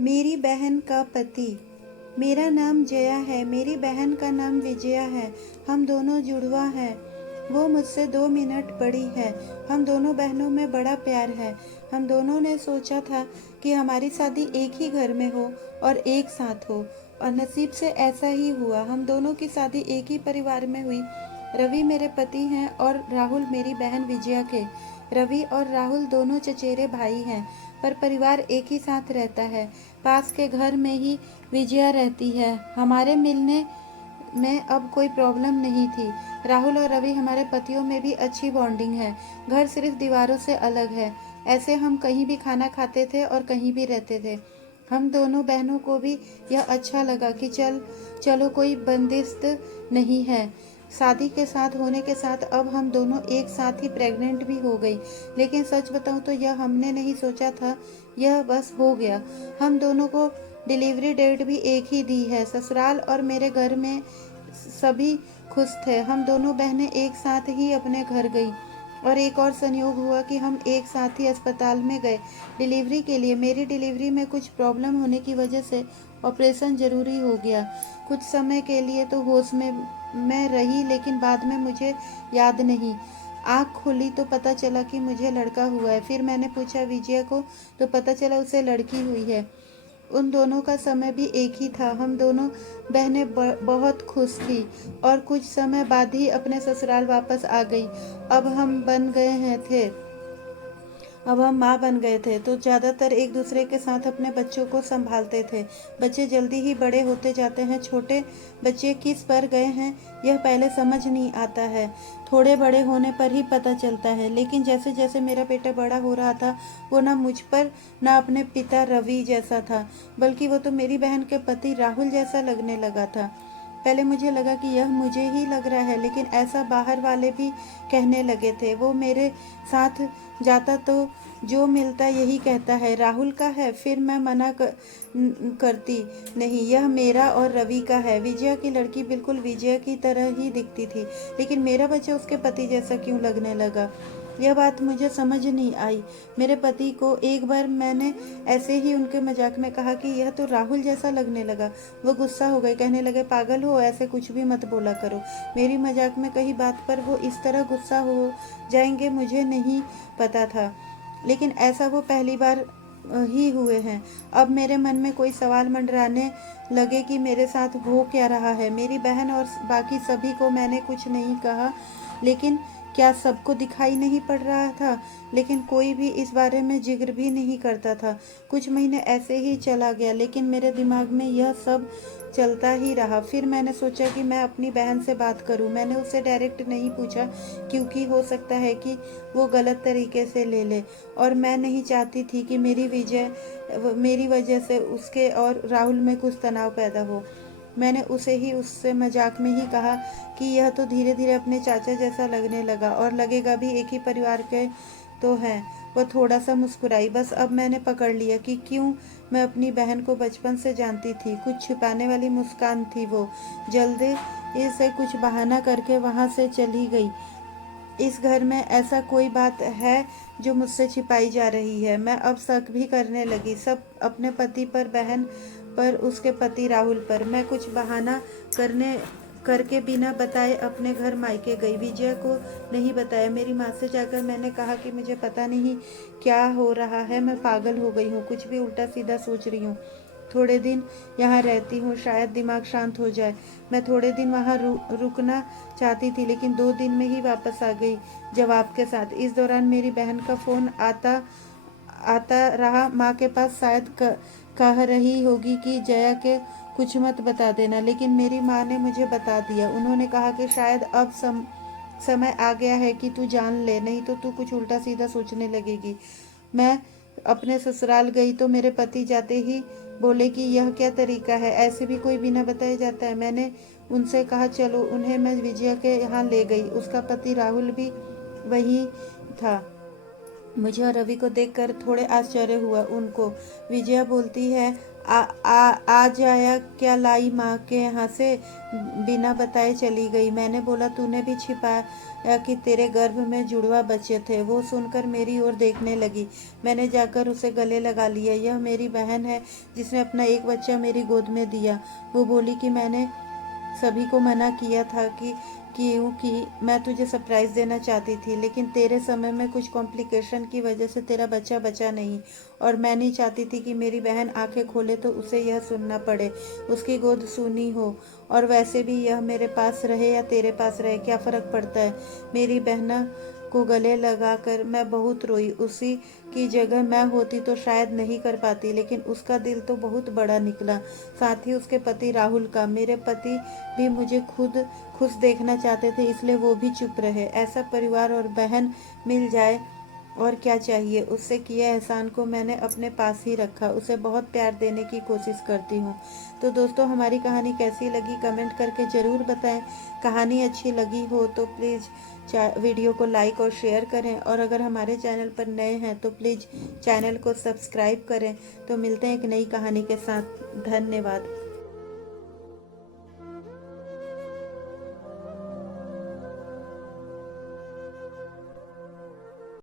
मेरी बहन का पति। मेरा नाम जया है, मेरी बहन का नाम विजया है। हम दोनों जुड़वा हैं। वो मुझसे 2 मिनट बड़ी है। हम दोनों बहनों में बड़ा प्यार है। हम दोनों ने सोचा था कि हमारी शादी एक ही घर में हो और एक साथ हो, और नसीब से ऐसा ही हुआ। हम दोनों की शादी एक ही परिवार में हुई। रवि मेरे पति हैं और राहुल मेरी बहन विजया के। रवि और राहुल दोनों चचेरे भाई हैं, पर परिवार एक ही साथ रहता है। पास के घर में ही विजया रहती है। हमारे मिलने में अब कोई प्रॉब्लम नहीं थी। राहुल और रवि हमारे पतियों में भी अच्छी बॉन्डिंग है। घर सिर्फ दीवारों से अलग है। ऐसे हम कहीं भी खाना खाते थे और कहीं भी रहते थे। हम दोनों बहनों को भी यह अच्छा लगा कि चलो कोई बंदिश नहीं है। शादी के साथ होने के साथ अब हम दोनों एक साथ ही प्रेग्नेंट भी हो गई। लेकिन सच बताऊं तो यह हमने नहीं सोचा था, यह बस हो गया। हम दोनों को डिलीवरी डेट भी एक ही दी है। ससुराल और मेरे घर में सभी खुश थे। हम दोनों बहनें एक साथ ही अपने घर गई, और एक और संयोग हुआ कि हम एक साथ ही अस्पताल में गए डिलीवरी के लिए। मेरी डिलीवरी में कुछ प्रॉब्लम होने की वजह से ऑपरेशन जरूरी हो गया। कुछ समय के लिए तो होश में मैं रही, लेकिन बाद में मुझे याद नहीं। आँख खुली तो पता चला कि मुझे लड़का हुआ है। फिर मैंने पूछा विजय को, तो पता चला उसे लड़की हुई है। उन दोनों का समय भी एक ही था। हम दोनों बहनें बहुत खुश थी और कुछ समय बाद ही अपने ससुराल वापस आ गई। अब हम माँ बन गए थे, तो ज़्यादातर एक दूसरे के साथ अपने बच्चों को संभालते थे। बच्चे जल्दी ही बड़े होते जाते हैं। छोटे बच्चे किस पर गए हैं यह पहले समझ नहीं आता है, थोड़े बड़े होने पर ही पता चलता है। लेकिन जैसे जैसे मेरा बेटा बड़ा हो रहा था, वो ना मुझ पर ना अपने पिता रवि जैसा था, बल्कि वो तो मेरी बहन के पति राहुल जैसा लगने लगा था। पहले मुझे लगा कि यह मुझे ही लग रहा है, लेकिन ऐसा बाहर वाले भी कहने लगे थे। वो मेरे साथ जाता तो जो मिलता यही कहता है राहुल का है। फिर मैं करती नहीं, यह मेरा और रवि का है। विजया की लड़की बिल्कुल विजया की तरह ही दिखती थी, लेकिन मेरा बच्चा उसके पति जैसा क्यों लगने लगा, यह बात मुझे समझ नहीं आई। मेरे पति को एक बार मैंने ऐसे ही उनके मजाक में कहा कि यह तो राहुल जैसा लगने लगा। वो गुस्सा हो गए, कहने लगे पागल हो, ऐसे कुछ भी मत बोला करो। मेरी मजाक में कही बात पर वो इस तरह गुस्सा हो जाएंगे मुझे नहीं पता था, लेकिन ऐसा वो पहली बार ही हुए हैं। अब मेरे मन में कोई सवाल मंडराने लगे कि मेरे साथ हो क्या रहा है। मेरी बहन और बाकी सभी को मैंने कुछ नहीं कहा, लेकिन क्या सबको दिखाई नहीं पड़ रहा था? लेकिन कोई भी इस बारे में जिक्र भी नहीं करता था। कुछ महीने ऐसे ही चला गया, लेकिन मेरे दिमाग में यह सब चलता ही रहा। फिर मैंने सोचा कि मैं अपनी बहन से बात करूं। मैंने उससे डायरेक्ट नहीं पूछा, क्योंकि हो सकता है कि वो गलत तरीके से ले ले, और मैं नहीं चाहती थी कि मेरी वजह से उसके और राहुल में कुछ तनाव पैदा हो। मैंने उससे मजाक में ही कहा कि यह तो धीरे धीरे अपने चाचा जैसा लगने लगा, और लगेगा भी, एक ही परिवार के तो हैं। वह थोड़ा सा मुस्कुराई। बस अब मैंने पकड़ लिया कि क्यों मैं अपनी बहन को बचपन से जानती थी। कुछ छिपाने वाली मुस्कान थी। वो जल्दी से कुछ बहाना करके वहां से चली गई। इस घर में ऐसा कोई बात है जो मुझसे छिपाई जा रही है। मैं अब शक भी करने लगी, सब अपने पति पर, बहन पर, उसके पति राहुल पर। मैं कुछ बहाना करके बिना बताए अपने घर मायके गई। विजय को नहीं बताया। मेरी माँ से जाकर मैंने कहा कि मुझे पता नहीं क्या हो रहा है, मैं पागल हो गई हूँ, कुछ भी उल्टा सीधा सोच रही हूँ। थोड़े दिन यहाँ रहती हूँ, शायद दिमाग शांत हो जाए। मैं थोड़े दिन वहाँ रुकना चाहती थी, लेकिन 2 दिन में ही वापस आ गई जवाब के साथ। इस दौरान मेरी बहन का फोन आता आता रहा। माँ के पास शायद कह रही होगी कि जया के कुछ मत बता देना, लेकिन मेरी माँ ने मुझे बता दिया। उन्होंने कहा कि शायद अब समय आ गया है कि तू जान ले, नहीं तो तू कुछ उल्टा सीधा सोचने लगेगी। मैं अपने ससुराल गई तो मेरे पति जाते ही बोले कि यह क्या तरीका है, ऐसे भी कोई बिना बताए जाता है। मैंने उनसे कहा चलो। उन्हें मैं विजया के यहाँ ले गई। उसका पति राहुल भी वही था। मुझे और रवि को देखकर थोड़े आश्चर्य हुआ। उनको विजया बोलती है, आज आया क्या लाई माँ के यहाँ से, बिना बताए चली गई। मैंने बोला तूने भी छिपाया कि तेरे गर्भ में जुड़वा बच्चे थे। वो सुनकर मेरी ओर देखने लगी। मैंने जाकर उसे गले लगा लिया। यह मेरी बहन है जिसने अपना एक बच्चा मेरी गोद में दिया। वो बोली कि मैंने सभी को मना किया था कि क्योंकि मैं तुझे सरप्राइज देना चाहती थी, लेकिन तेरे समय में कुछ कॉम्प्लिकेशन की वजह से तेरा बच्चा बचा नहीं। और मैं नहीं चाहती थी कि मेरी बहन आंखें खोले तो उसे यह सुनना पड़े, उसकी गोद सूनी हो। और वैसे भी यह मेरे पास रहे या तेरे पास रहे, क्या फ़र्क पड़ता है। मेरी बहना को गले लगाकर मैं बहुत रोई। उसी की जगह मैं होती तो शायद नहीं कर पाती, लेकिन उसका दिल तो बहुत बड़ा निकला। साथ ही उसके पति राहुल का। मेरे पति भी मुझे खुद खुश देखना चाहते थे, इसलिए वो भी चुप रहे। ऐसा परिवार और बहन मिल जाए और क्या चाहिए। उससे किए एहसान को मैंने अपने पास ही रखा। उसे बहुत प्यार देने की कोशिश करती हूँ। तो दोस्तों, हमारी कहानी कैसी लगी कमेंट करके ज़रूर बताएं। कहानी अच्छी लगी हो तो प्लीज़ वीडियो को लाइक और शेयर करें, और अगर हमारे चैनल पर नए हैं तो प्लीज़ चैनल को सब्सक्राइब करें। तो मिलते हैं एक नई कहानी के साथ। धन्यवाद।